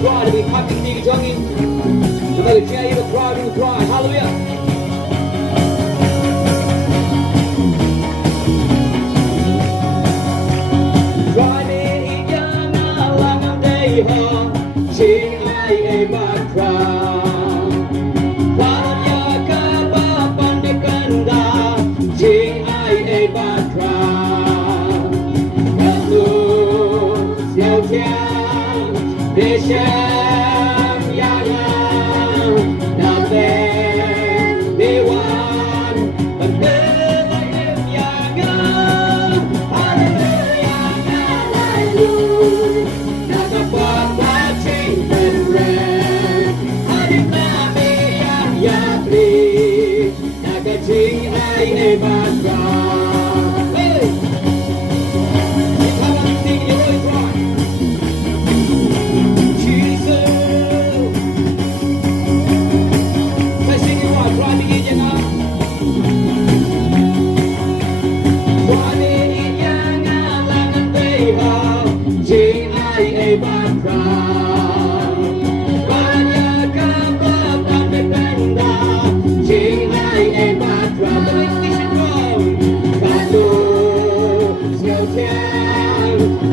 cry to be happy Deacon Jogging. So let it share you the cry. Hallelujah. Chính ai ấy bát crown, Wahiajer kebapan dikenda, chính ai ấy bát crown, Yesus siêu thiên để xem yang đã về đi quan tận thế em yang Hallelujah Hallelujah đã gặp quaเป็นแรงอาดินาเมียาปลีน่ากระชิงไอ้บาดราเฮ้ยมีพลังสิ่งอยู่ด้วยก่อนชีสใส่สิ่งที่ว่าคราวนี้ยังไงคราวนี้ยังไงแล้วนั่นได้หาชิงไอ้บาดรา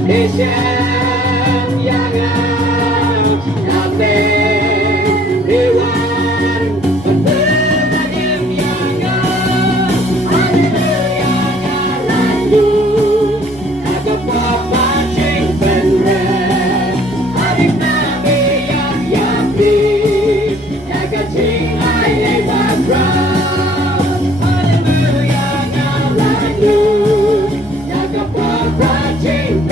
Deacon yang ada dewan berbagai yang ada yang lalu ada papa cing penren adik nabi yang yapi jaga cing ai bakra haleluya yang lalu jaga papa cing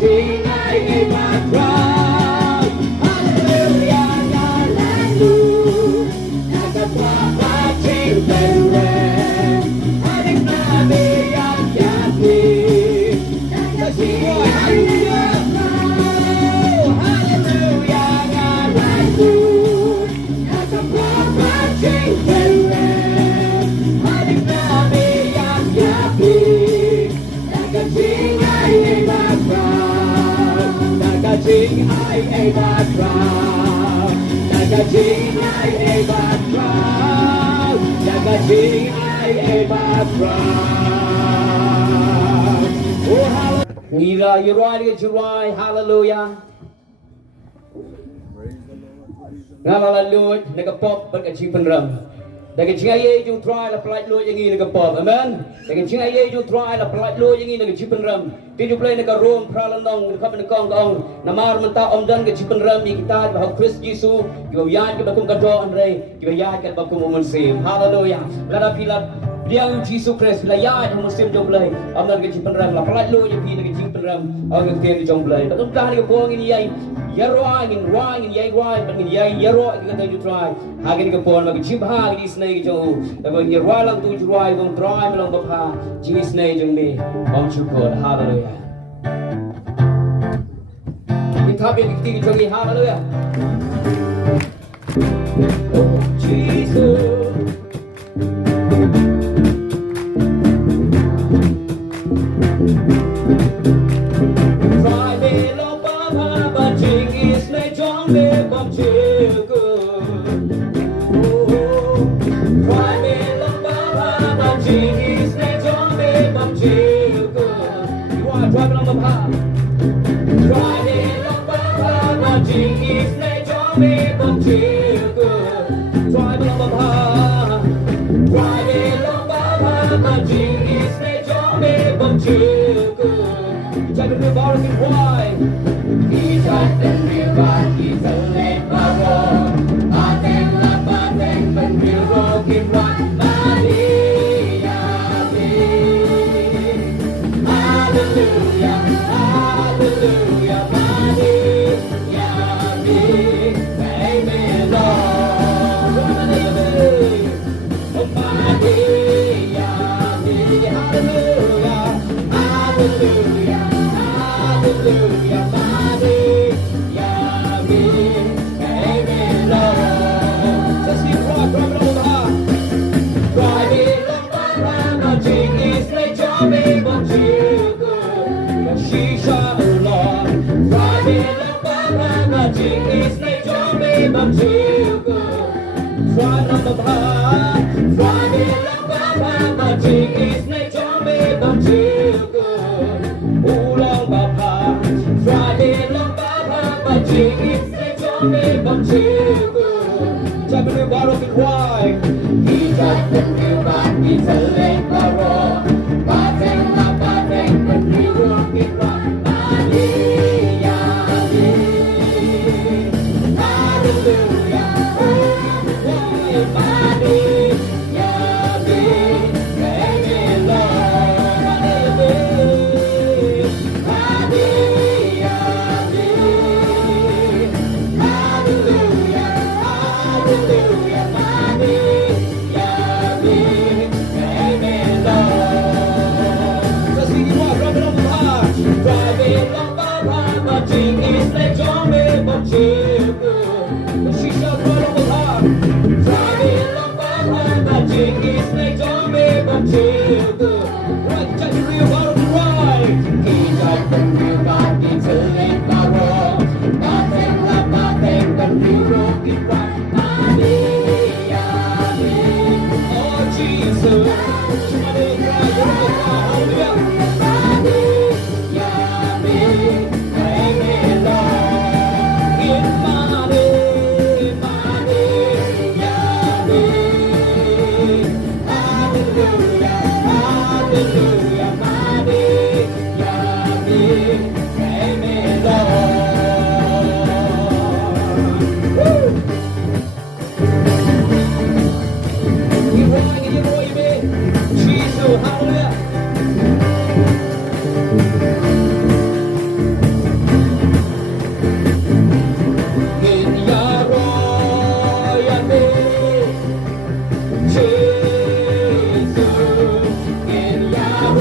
Chính ai mà crown Hallelujah Hallelujah Naga papa chính bên rèn Adik nabi yang yakin Naga chính Hallelujah Hallelujah Hallelujah Naga papa chính bên rèn Adik nabi yang yakin Naga chính ai mà chính ai bát crown, jaga chính ai bát crown, jaga chính ai bát crown. Oh hallelujah, Nira Uriah Jurai, hallelujah. Hallelujah, nagapop berkecing peneram. Dengan cingai ye jung try la pelaj lo yang ini nagapop, amen. Dengan cingai ye jung try la pelaj lo yang ini nagacing peneram. Tinju play naga rom pralandong dekat menekong kong namar mentah om dan ke cipen rami kita bahwa Kristus Yesus juga yad ke bakum kadro andre juga yad ke bakum muslim haleluya lada pilat dia Yesus Kristus la yad muslim jom play om dan ke cipen ram la pelat lo je pi ke cipen ram om ke tiang jom play tak dah ni ke pong ini yai ya roangin yai bangin yai ya ro ke kata ju try hagin ke pon bagi cip ha di snai ke jong bagi ya ro lang tu ju rai bang try melang bapa ji snai jong ni om syukur haleluya. Kita biar kita jogi haleluya. Oh Jesus. Try me long papa but jing is pa Friday long pa ma jing is ne cho me bom chiu ku Friday long pa Friday long pa ma jing is ne cho me bom chiu ku Chạy bên đường bao là kinh hoài Đi chạy bên đường bao đi sân lên bao rô Ba tên bên đường rô kinh hoài Ba đi ya đi Hallelujah, hallelujah Ba đi ya đi Amen Lord Ba đi ya đi Hallelujah, hallelujah Hallelujah, mighty, Yahweh, Amen, Lord. Just keep rock, rock it over. Friday, long time, my jing is late, your baby, but you good. Shisha, Lord. Friday, long time, my jing is late, your baby, but you good. Friday, long time, my jing is late, your baby, but you good. Mawlong Friday long Papa, but Jing is the Johnny, but Jing. Chạy bên đường bao đâu kinh hoài Đi chạy bên đường bao đi sân lên bao rô Ba tên bên đường rô kinh hoài Ba đi ya đi Hallelujah, hallelujah Ba đi ya đi Amen Lord Ba đi Hallelujah, mighty, Yahweh, Amen, Lord. Just sing it out, drop it on the heart. Driving long Papa, my jing is like John May, but chill good. She shall run on the heart. Driving long Papa, my jing is like John May, but chill good. Right, check the real bottom right. He's up the real body to live my road. Nothing but real broken right. Jesus, hallelujah. In Yahweh, Jesus, in Yahweh.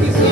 I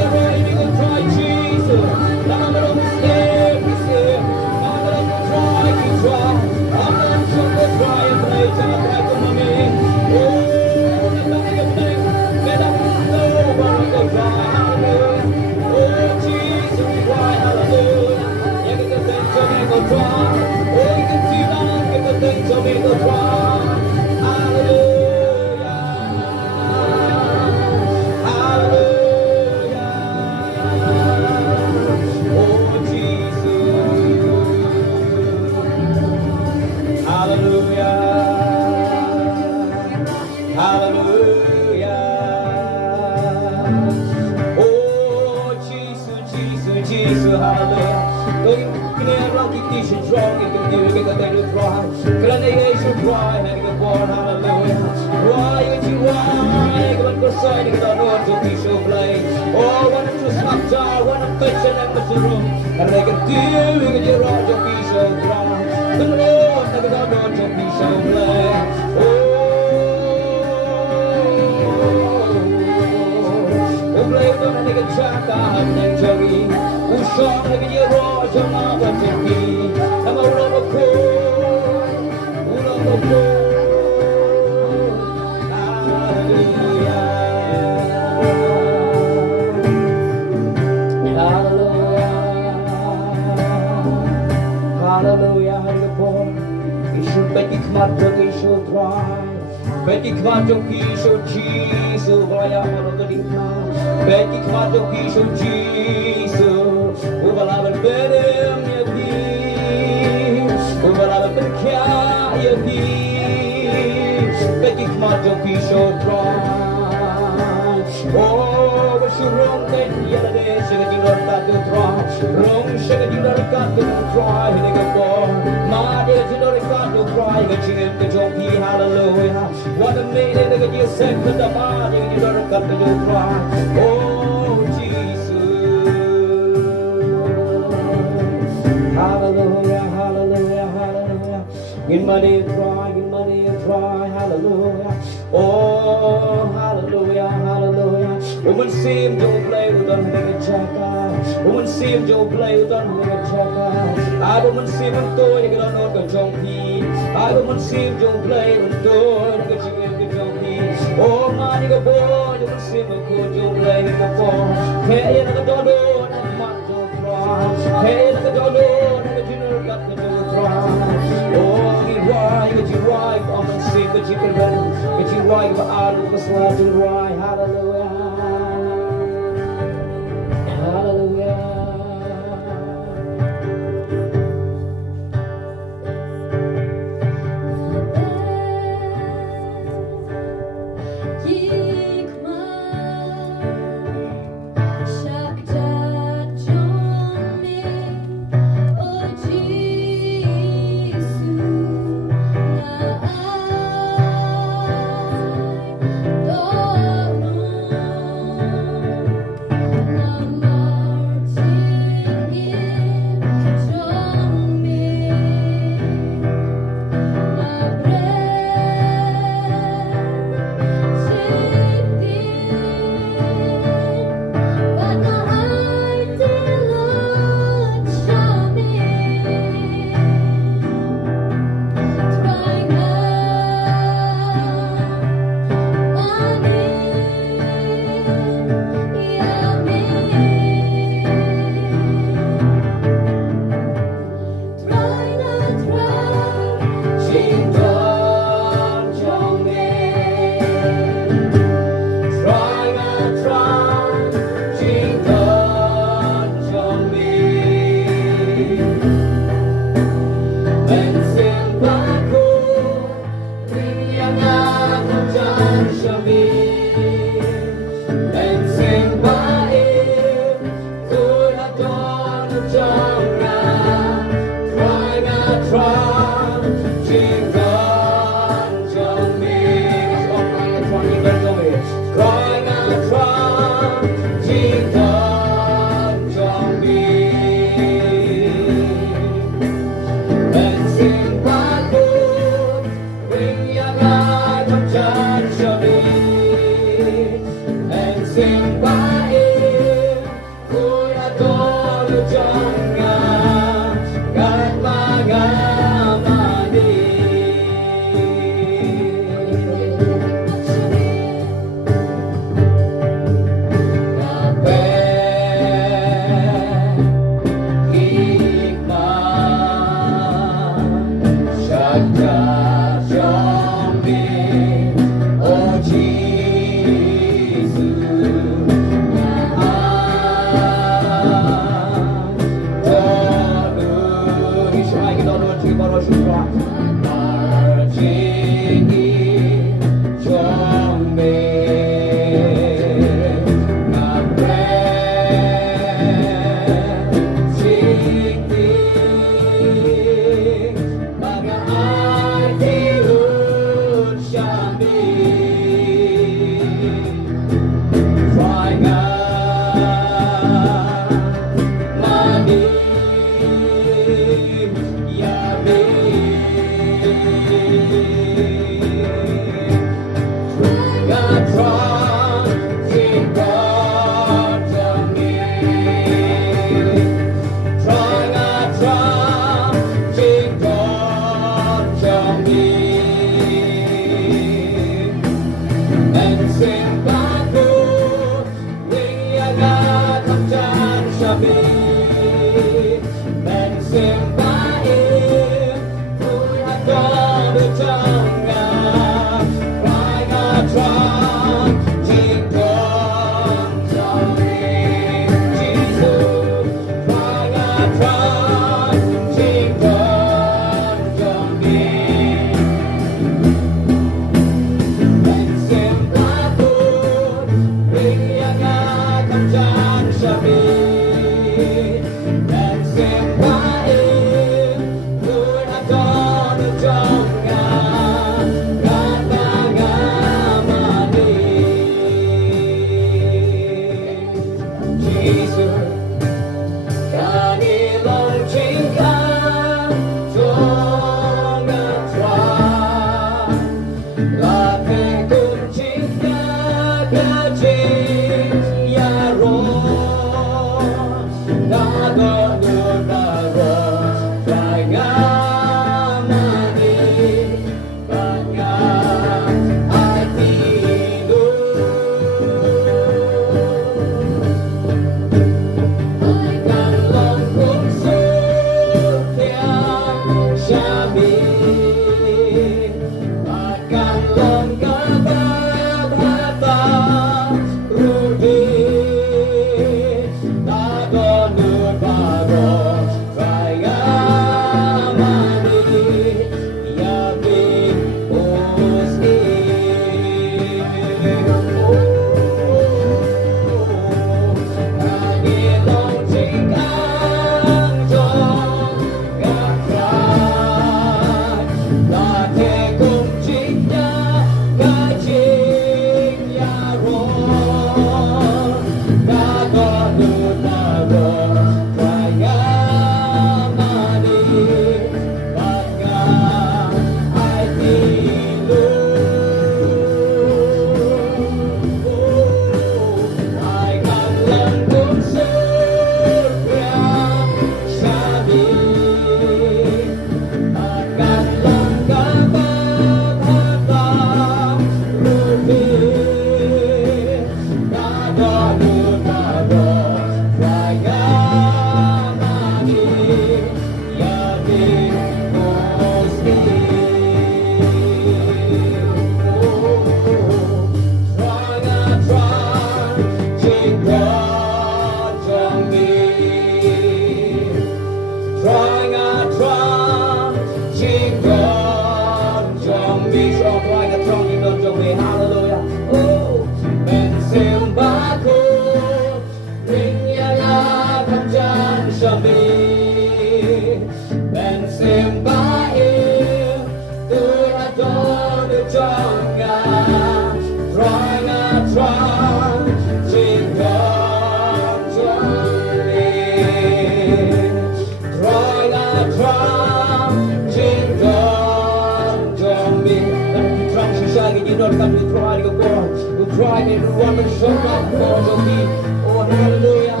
try everyone and show up for your feet. Oh, hallelujah.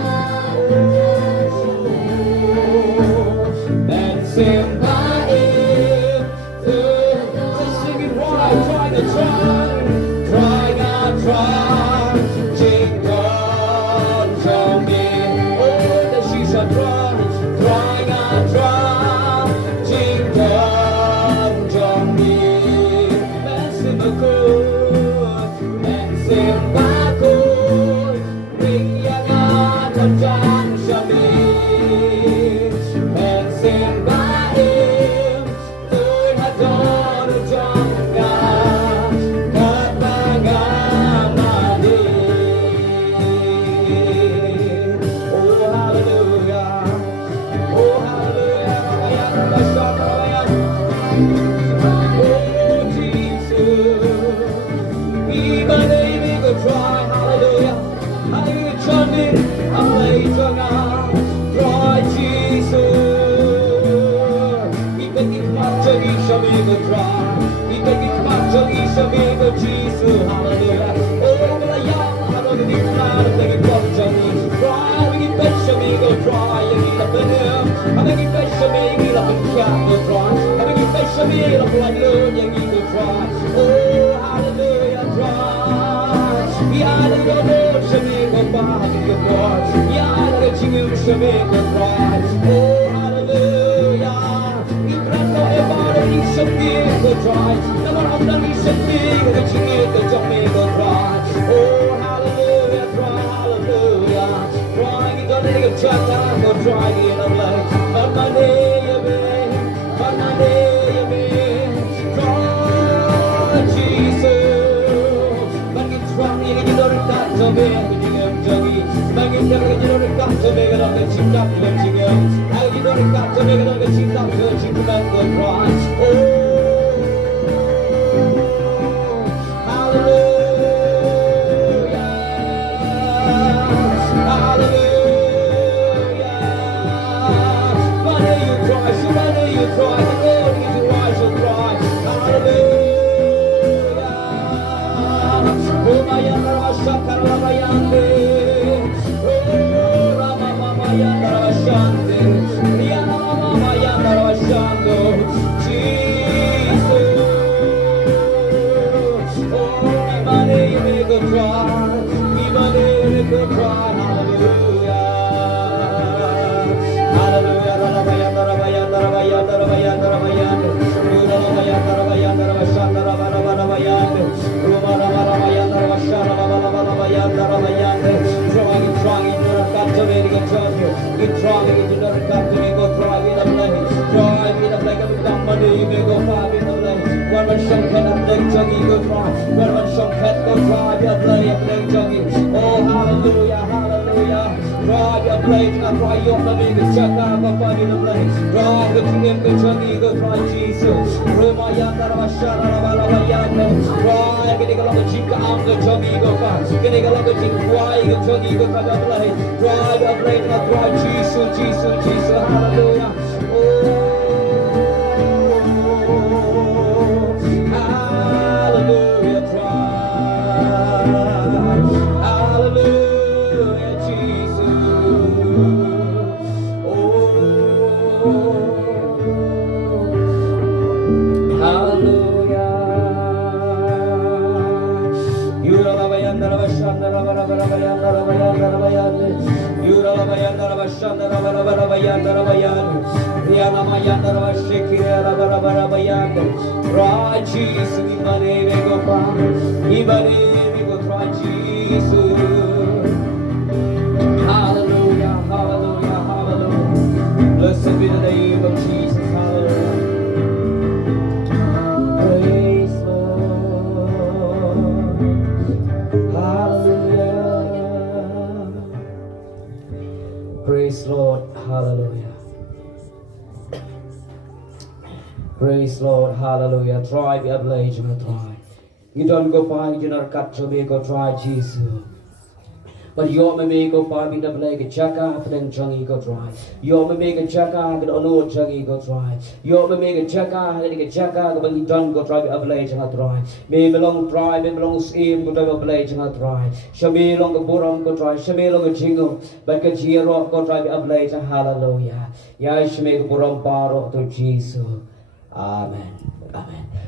Oh, and sing my aim. Just sing it right, try to try. Try, God, try. Sing God, show me. Oh, that she shall try. Try, God, try. Sing God, show me. And sing the good. And sing my good. Bring your God, the John, show me. And sing my aim. Do it, I don't, the John, God. God, my God, my name. Oh, hallelujah. Oh, hallelujah. Oh, Jesus. Even if we could try, hallelujah. Hallelujah, John, I'm later now. Try, Jesus. Even if much of each of me could try. Even if much of each of me could Jesus. Hallelujah. Oh, but I am, I don't need to make it much of me. Try, we can bet of me could try. You need a bit him. I make it bet of me, you love him, can't go try. I make it bet of me, you love like Lord, you need to try. Oh, hallelujah, try. Yeah, the Lord shall make a body of God. Yeah, the King shall make a cry. Oh, hallelujah. He brought no everybody shall make a cry. No one of them shall make the King shall make a cry. Oh, hallelujah, cry, hallelujah. Crying in the name of God, I'm going to try in a place. But my name, but my name, cry, Jesus. But it's wrong, you don't got to be a juggy. But you don't got to make it up and she got to let you go. How you don't got to make it up and she got to let you go. Oh, hallelujah. Hallelujah. One day you cry, so one day you cry. The Lord is your eyes will cry. Hallelujah. Oh, my yonder, I shall carry my yonder. Oh, Rama, Mama, yonder, I shande. Rihanna, Mama, yonder, I shando. Jesus. Oh, my day you make a cry. My day you make a cry. Hallelujah. Hallelujah. Ramayanda, Ramayanda, Ramayanda, Ramayanda, Ramayanda. Ramayanda, Ramayanda, Ramayanda, Ramayanda. Ramayanda, Ramayanda, Ramayanda, Ramayanda. Trying, you don't got to make it judge you. Keep trying, you don't got to make it try with a play. Try with a play, with the money, you may go far with a play. One man some cannot play juggy, go try. One man some can't go try, you play juggy. Oh, hallelujah, hallelujah. Try your play, not try your play, the check out of a body to play. Try the king, the juggy, go try Jesus. Ramayanda, Ramashana, Ramayanda. Try, getting along the chica, I'm the juggy, go fast. Getting along the chica, why you juggy, go fast. Try your play, not try Jesus, Jesus, Jesus, hallelujah. Oh, hallelujah, try. Hallelujah, Jesus. Oh, hallelujah. You are the Bayanda, Rabashanda, Rabayanda, Rabayanda, Rabayanda. You are the Bayanda, Rabashanda, Rabayanda, Rabayanda. Rihanna, Mayanda, Rabashiki, Rabayanda. Try Jesus, Ibane, we go from. Ibane, we go try Jesus. Hallelujah, hallelujah, hallelujah. Blessed be the name of Jesus, hallelujah. Praise Lord, hallelujah. Praise Lord, hallelujah. Praise Lord, hallelujah. Try the obligation, try. You don't go find, you not cut to me, go try Jesus. but yo me make go pa bi da play ke chaka plen changi go try yo me make a chaka go no changi go try yo me make a chaka go bali don go try a play changa try me belong try me belong scheme go try a play changa try shame long go borom go try shame long go jingle but ke jiro go try a play changa hallelujah ya shame go borom paro to Jesus amen amen